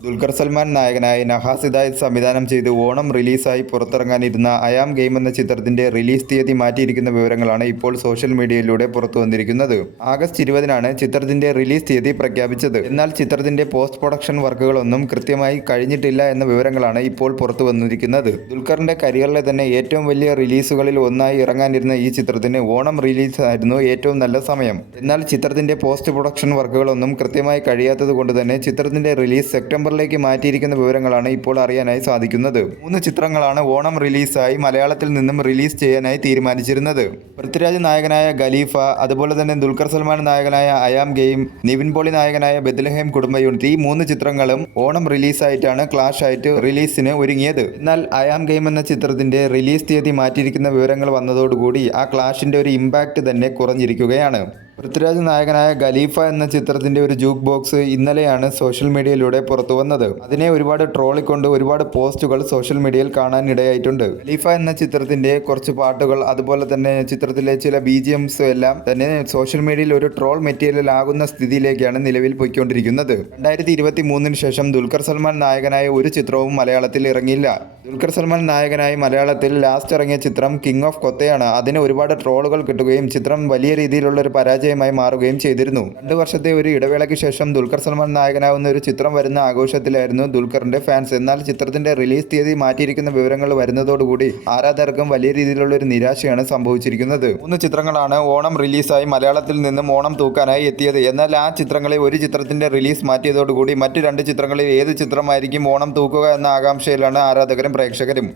ദുൽഖർ സൽമാൻ നായകനായി നഹാസ് ഹിദായത്ത് സംവിധാനം ചെയ്ത് ഓണം റിലീസായി പുറത്തിറങ്ങാനിരുന്ന അയാം ഗെയിം എന്ന ചിത്രത്തിന്റെ റിലീസ് തീയതി മാറ്റിയിരിക്കുന്ന വിവരങ്ങളാണ് ഇപ്പോൾ സോഷ്യൽ മീഡിയയിലൂടെ പുറത്തു വന്നിരിക്കുന്നത്. ആഗസ്റ്റ് 20-നാണ് ചിത്രത്തിന്റെ റിലീസ് തീയതി പ്രഖ്യാപിച്ചത്. എന്നാൽ ചിത്രത്തിന്റെ പോസ്റ്റ് പ്രൊഡക്ഷൻ വർക്കുകളൊന്നും കൃത്യമായി കഴിഞ്ഞിട്ടില്ല എന്ന വിവരങ്ങളാണ് ഇപ്പോൾ പുറത്തു വന്നിരിക്കുന്നത്. ദുൽഖറിന്റെ കരിയറിലെ തന്നെ ഏറ്റവും വലിയ റിലീസുകളിൽ ഒന്നായി ഇറങ്ങാനിരുന്ന ഈ ചിത്രത്തിന് ഓണം റിലീസായിരുന്നു ഏറ്റവും നല്ല സമയം. എന്നാൽ ചിത്രത്തിന്റെ പോസ്റ്റ് പ്രൊഡക്ഷൻ വർക്കുകളൊന്നും കൃത്യമായി കഴിയാത്തത് കൊണ്ട് തന്നെ ചിത്രത്തിന്റെ റിലീസ് സെപ്റ്റംബറിലേക്ക് മാറ്റിയിരിക്കുന്ന വിവരങ്ങളാണ് ഇപ്പോൾ അറിയാനായി സാധിക്കുന്നത്. 3 ചിത്രങ്ങളാണ് ഓണം റിലീസായി മലയാളത്തിൽ നിന്നും റിലീസ് ചെയ്യാനായി തീരുമാനിച്ചിരുന്നത്. പൃഥ്വിരാജ് നായകനായ ഖലീഫ, അതുപോലെ തന്നെ ദുൽഖർ സൽമാൻ നായകനായ അയാം ഗെയിം, നിവിൻ പോളി നായകനായ ബെത്ലഹേം കുടുംബ യൂണിറ്റ്, ഈ 3 ചിത്രങ്ങളും ഓണം റിലീസായിട്ടാണ് ക്ലാഷ് ആയിട്ട് റിലീസിന് ഒരുങ്ങിയത്. എന്നാൽ അയാം ഗെയിം എന്ന ചിത്രത്തിന്റെ റിലീസ് തീയതി മാറ്റിയിരിക്കുന്ന വിവരങ്ങൾ വന്നതോടുകൂടി ആ ക്ലാഷിന്റെ ഒരു ഇമ്പാക്റ്റ് തന്നെ കുറഞ്ഞിരിക്കുകയാണ്. പൃഥ്വിരാജ് നായകനായ ഖലീഫ എന്ന ചിത്രത്തിന്റെ ഒരു ജൂക്ക് ബോക്സ് ഇന്നലെയാണ് സോഷ്യൽ മീഡിയയിലൂടെ പുറത്തു വന്നത്. അതിനെ ഒരുപാട് ട്രോളിക്കൊണ്ട് ഒരുപാട് പോസ്റ്റുകൾ സോഷ്യൽ മീഡിയയിൽ കാണാൻ ഇടയായിട്ടുണ്ട്. ഖലീഫ എന്ന ചിത്രത്തിന്റെ കുറച്ച് പാട്ടുകൾ, അതുപോലെ തന്നെ ചിത്രത്തിലെ ചില BGMs എല്ലാം തന്നെ സോഷ്യൽ മീഡിയയിൽ ഒരു ട്രോൾ മെറ്റീരിയൽ ആകുന്ന സ്ഥിതിയിലേക്കാണ് നിലവിൽ പോയിക്കൊണ്ടിരിക്കുന്നത്. 2023 ശേഷം ദുൽഖർ സൽമാൻ നായകനായ ഒരു ചിത്രവും മലയാളത്തിൽ ഇറങ്ങിയില്ല. ദുൽഖർ സൽമാൻ നായകനായി മലയാളത്തിൽ ലാസ്റ്റ് ഇറങ്ങിയ ചിത്രം കിങ് ഓഫ് കൊത്തയാണ്. അതിന് ഒരുപാട് ട്രോളുകൾ കിട്ടുകയും ചിത്രം വലിയ രീതിയിലുള്ള ഒരു പരാജയമായി മാറുകയും ചെയ്തിരുന്നു. 2 വർഷത്തെ ഒരു ഇടവേളയ്ക്ക് ശേഷം ദുൽഖർ സൽമാൻ നായകനാവുന്ന ഒരു ചിത്രം വരുന്ന ആഘോഷത്തിലായിരുന്നു ദുൽഖറിന്റെ ഫാൻസ്. എന്നാൽ ചിത്രത്തിന്റെ റിലീസ് തീയതി മാറ്റിയിരിക്കുന്ന വിവരങ്ങൾ വരുന്നതോടുകൂടി ആരാധകർക്കും വലിയ രീതിയിലുള്ള ഒരു നിരാശയാണ് സംഭവിച്ചിരിക്കുന്നത്. 3 ചിത്രങ്ങളാണ് ഓണം റിലീസായി മലയാളത്തിൽ നിന്നും ഓണം തൂക്കാനായി എത്തിയത്. എന്നാൽ ആ ചിത്രങ്ങളിൽ ഒരു ചിത്രത്തിന്റെ റിലീസ് മാറ്റിയതോടുകൂടി മറ്റു 2 ചിത്രങ്ങളിൽ ഏത് ചിത്രമായിരിക്കും ഓണം തൂക്കുക എന്ന ആകാംക്ഷയിലാണ് ആരാധകരും പ്രേക്ഷകരും.